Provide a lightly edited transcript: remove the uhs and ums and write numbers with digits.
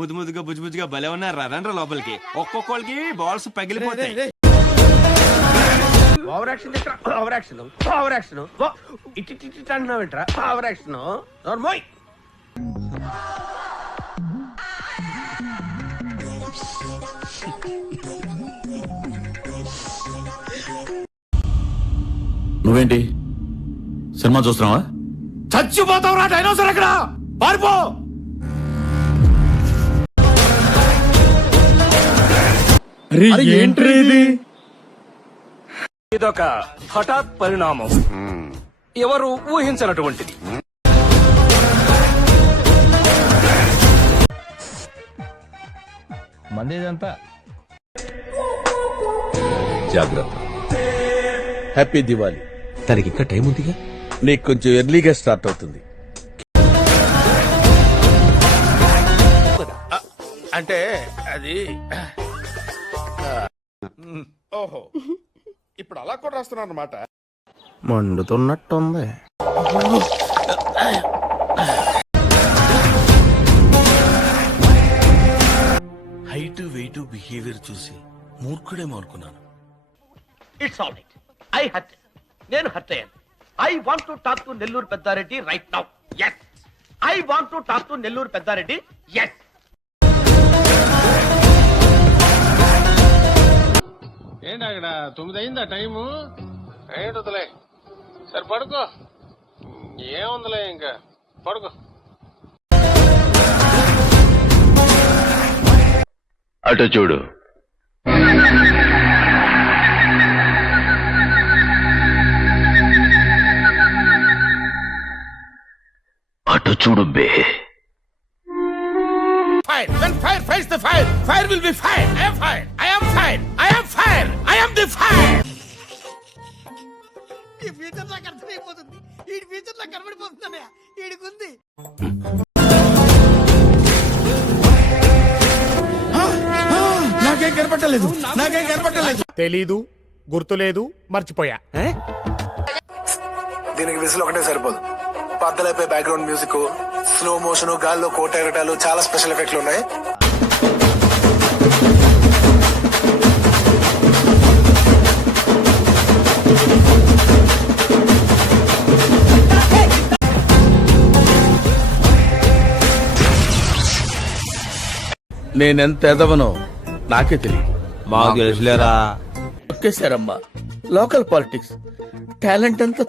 ముద్దు ముద్దుగా బుజ్జు బుజ్జుగా భలే ఉన్నారు రండ్రా లోపలికి. ఒక్కొక్కరికి బాల్స్ పగిలిపోతాయి. Over action over action over action ఇటు అంటున్నావు ఏంట్రా ఓవర్ యాక్షన్ నోర్మోయ్. నువ్వేంటి సినిమా చూస్తున్నావా? చచ్చిపోతావురా డైనోసర్ ఎక్కడ పారిపో. ఏంట్రీ ఇది? ఇదొక హఠాత్ పరిణామం, ఎవరు ఊహించినటువంటిది. మందేదంతా జాగ్రత్త. హ్యాపీ దివాలి. తనకి ఇంకా టైం ఉందిగా. నీకు కొంచెం ఎర్లీగా స్టార్ట్ అవుతుంది. అంటే అది ఓహో ఇప్పుడు అలా కూడా రాస్తున్నాను అన్నమాట. మండుతున్నట్టుంది. హైట్ వెయిట్ బిహేవియర్ చూసి మూర్ఖుడేమో అనుకున్నాను. It's all right. I hurt. నేను హర్ట్ అయ్యాను. I want to talk to Nellore Peddareddy right now. yes I want to talk to Nellore Peddareddy. yes ఏంటి అక్కడ 9 అయిందా టైము? ఏంటలే సరే పడుకో, ఏముందిలే ఇంకా పడుకో. అటు చూడు. అటు చూడు బే. Fire. When fire fights the fire, fire will be fire. I am fire. I am fire. I am fire. I am the fire. ఈ ఫ్యూచర్ నాకు అర్థమైపోతుంది. ఈ ఫ్యూచర్ నాకు కనబడిపోతుందన్నయ్య. ఈడికుంది. నాకేం కనపట్టలేదు. నాకేం కనపట్టలేదు. తెలీదు, గుర్తులేదు, మర్చిపోయా. దీనికి విజిల్ ఒకటే సరిపోదు. పద్దలైపోయి బ్యాక్గ్రౌండ్ మ్యూజిక్, స్లో మోషన్, గాల్లో కోట ఎగటాలు, చాలా స్పెషల్ ఎఫెక్ట్లు ఉన్నాయి. నేనెంత ఎదవనో నాకే తెలియదు. మాకు తెలుసులేరా. తొక్కేశారమ్మా. లోకల్ పాలిటిక్స్ టాలెంట్ అంతా